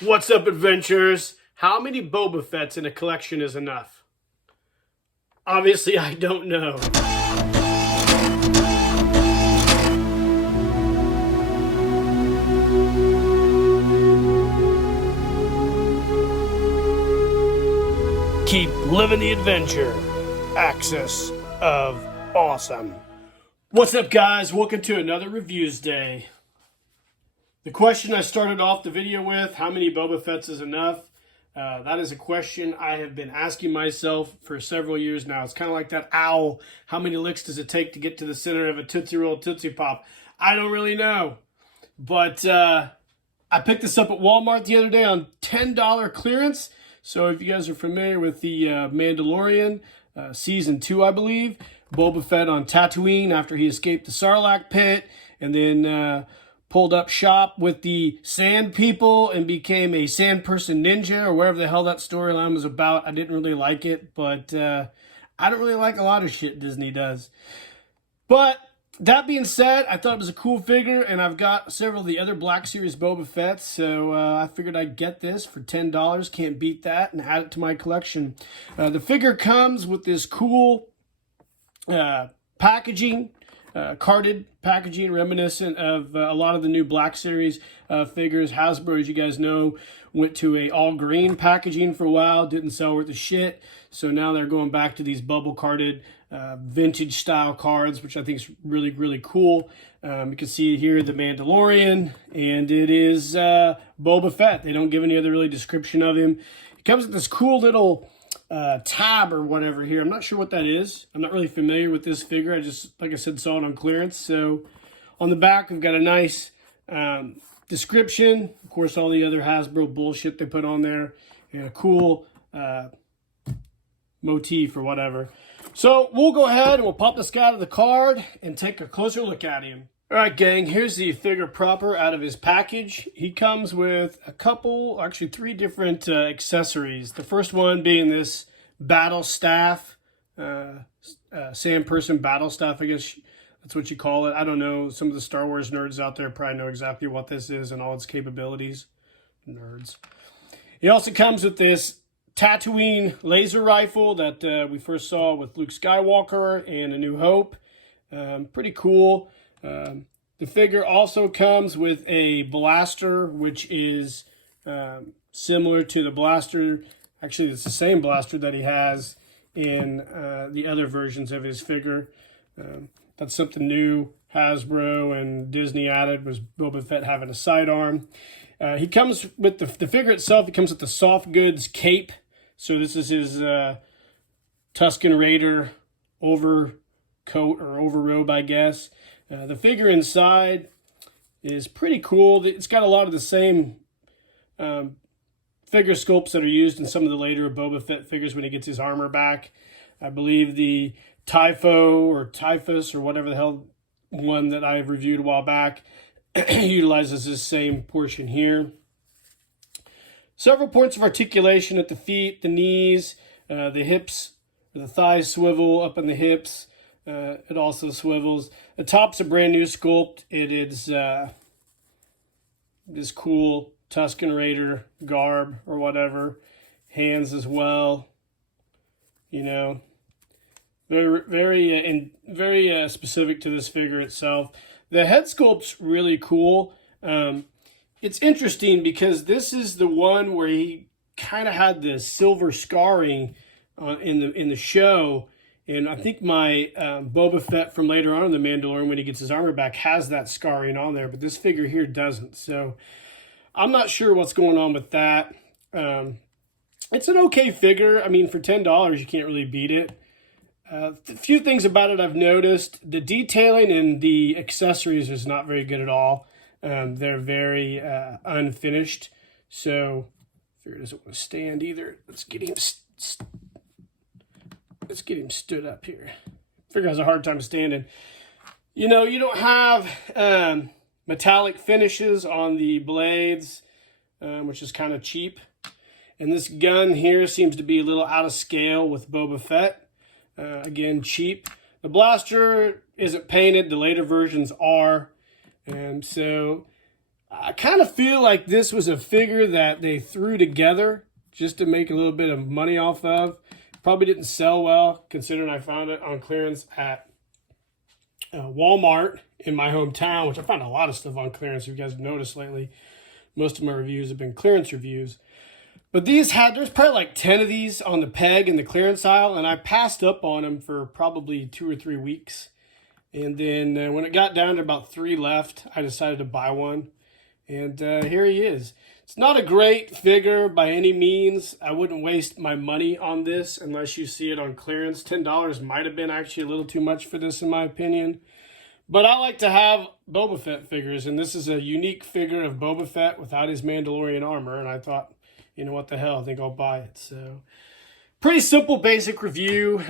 What's up, adventurers? How many Boba Fetts in a collection is enough? Obviously, I don't know. Keep living the adventure. Axis of Awesome. What's up, guys? Welcome to another Reviews Day. The question I started off the video with, how many Boba Fetts is enough? That is a question I have been asking myself for several years now. It's kind of like that owl. How many licks does it take to get to the center of a Tootsie Roll Tootsie Pop? I don't really know. But I picked this up at Walmart the other day on $10 clearance. So if you guys are familiar with the Mandalorian, Season 2, I believe, Boba Fett on Tatooine after he escaped the Sarlacc pit and then pulled up shop with the Sand People and became a Sand Person Ninja, or whatever the hell that storyline was about. I didn't really like it, but I don't really like a lot of shit Disney does. But that being said, I thought it was a cool figure, and I've got several of the other Black Series Boba Fetts, so I figured I'd get this for $10. Can't beat that, and add it to my collection. The figure comes with this cool packaging, carded packaging reminiscent of a lot of the new Black Series figures. Hasbro, as you guys know, went to a all-green packaging for a while, didn't sell worth a shit, so now they're going back to these bubble-carded vintage-style cards, which I think is really, really cool. You can see here the Mandalorian, and it is Boba Fett. They don't give any other really description of him. It comes with this cool little tab or whatever here. I'm not sure what that is. I'm not really familiar with this figure. I just, like I said, saw it on clearance. So on the back, we've got a nice description. Of course, all the other Hasbro bullshit they put on there. And a cool motif or whatever. So we'll go ahead and we'll pop this guy out of the card and take a closer look at him. All right, gang, here's the figure proper out of his package. He comes with a couple, actually 3 different accessories. The first one being this battle staff, Sand Person battle staff, I guess that's what you call it. I don't know. Some of the Star Wars nerds out there probably know exactly what this is and all its capabilities. Nerds. He also comes with this Tatooine laser rifle that we first saw with Luke Skywalker and A New Hope. Pretty cool. The figure also comes with a blaster, which is similar to the blaster. Actually, it's the same blaster that he has in the other versions of his figure. That's something new Hasbro and Disney added, was Boba Fett having a sidearm. He comes with the figure itself. It comes with the soft goods cape. So this is his Tuscan Raider overcoat or overrobe, I guess. The figure inside is pretty cool. It's got a lot of the same figure sculpts that are used in some of the later Boba Fett figures when he gets his armor back. I believe the Typho or Typhus or whatever the hell one that I've reviewed a while back utilizes this same portion here. Several points of articulation at the feet, the knees, the hips, the thighs swivel up on the hips. It also swivels. The top's a brand new sculpt. It is this cool Tuscan Raider garb or whatever. Hands as well. You know, very specific to this figure itself. The head sculpt's really cool. It's interesting because this is the one where he kind of had the silver scarring in the show. And I think my Boba Fett from later on in The Mandalorian, when he gets his armor back, has that scarring on there. But this figure here doesn't. So I'm not sure what's going on with that. It's an okay figure. I mean, for $10, you can't really beat it. A few things about it I've noticed. The detailing and the accessories is not very good at all. They're very unfinished. So figure doesn't want to stand either. Let's get him stood up here. Figure has a hard time standing. You know, you don't have metallic finishes on the blades, which is kind of cheap. And this gun here seems to be a little out of scale with Boba Fett. Again, cheap. The blaster isn't painted. The later versions are. And so I kind of feel like this was a figure that they threw together just to make a little bit of money off of. Probably didn't sell well, considering I found it on clearance at Walmart in my hometown, which I found a lot of stuff on clearance. If you guys have noticed lately, most of my reviews have been clearance reviews. But there's probably like 10 of these on the peg in the clearance aisle, and I passed up on them for probably 2 or 3 weeks. And then when it got down to about 3 left, I decided to buy one. And here he is. It's not a great figure by any means. I wouldn't waste my money on this unless you see it on clearance. $10 might have been actually a little too much for this in my opinion. But I like to have Boba Fett figures, and this is a unique figure of Boba Fett without his Mandalorian armor, and I thought, you know what the hell, I think I'll buy it. So, pretty simple, basic review.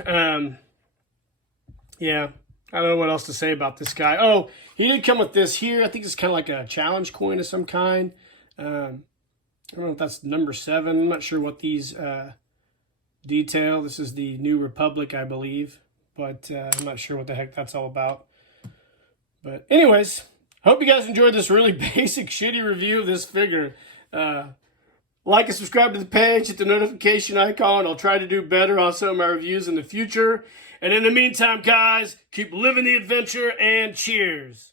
Yeah, I don't know what else to say about this guy. Oh, he did come with this here. I think it's kind of like a challenge coin of some kind. I don't know if that's number 7. I'm not sure what these detail. This is the New Republic, I believe. But I'm not sure what the heck that's all about. But anyways, hope you guys enjoyed this really basic, shitty review of this figure. Like and subscribe to the page, hit the notification icon. I'll try to do better on some of my reviews in the future. And in the meantime, guys, keep living the adventure and cheers.